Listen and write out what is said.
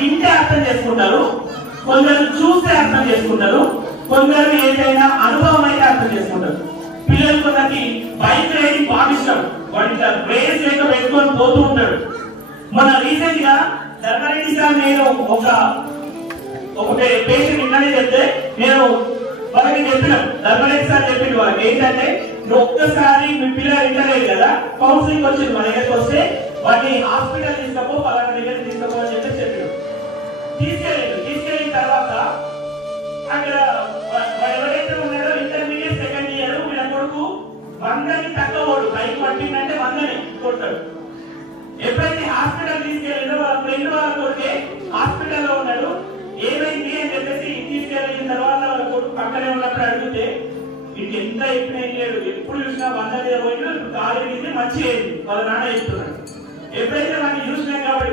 వింటే అర్థం చేసుకుంటారు, కొందరు చూస్తే అర్థం చేసుకుంటారు, కొందరు ఏదైనా అనుభవం అయితే అర్థం చేసుకుంటారు. పిల్లలు కొందరికి బైక్ రైడింగ్ బాగా ఇష్టం, వాడి బ్రేస్ లేక పెట్టుకొని పోతూ ఉంటాడు. మన రీసెంట్ గా ధర్మారెడ్డి సార్ నేను ఒక పేషెంట్ ఇంట్లోనే చెప్తే నేను వాళ్ళకి చెప్పినాం, ధర్మారెడ్డి సార్ చెప్పింది వాళ్ళకి ఏంటంటే, నువ్వు ఒక్కసారి మీ పిల్లలు ఇంటలేదు కదా, కౌన్సిలింగ్ వచ్చింది మన దగ్గరకు వస్తే వాడిని హాస్పిటల్ తీసుకపో, పలానా దగ్గర తీసుకపో అని చెప్పి చెప్పాడు. తీసుకెళ్ళిన తర్వాత అక్కడ ఎవరైతే ఉన్నాడో ఇంటర్మీడియట్ సెకండ్ ఇయర్ వీళ్ళ కొడుకు 100కి తక్కువడు, బైక్ పట్టిందంటే 100ని కొడతాడు. ఎప్పుడైతే హాస్పిటల్ తీసుకెళ్ళిందో వాళ్ళ ఫ్రెండ్ వాళ్ళ కొడుకే హాస్పిటల్లో ఉన్నాడు, ఏమైంది అని చెప్పేసి తీసుకెళ్ళిన తర్వాత వాళ్ళ కొడుకు పక్కనే ఉన్నప్పుడు అడిగితే వీటికి ఎంత ఎప్పుడు ఏం లేడు, ఎప్పుడు చూసినా 100 మీద పోయినా కాలు మంచి అయింది వాళ్ళ నాన్న చెప్తున్నాడు. ఎప్పుడైతే మనం చూసినాం కాబట్టి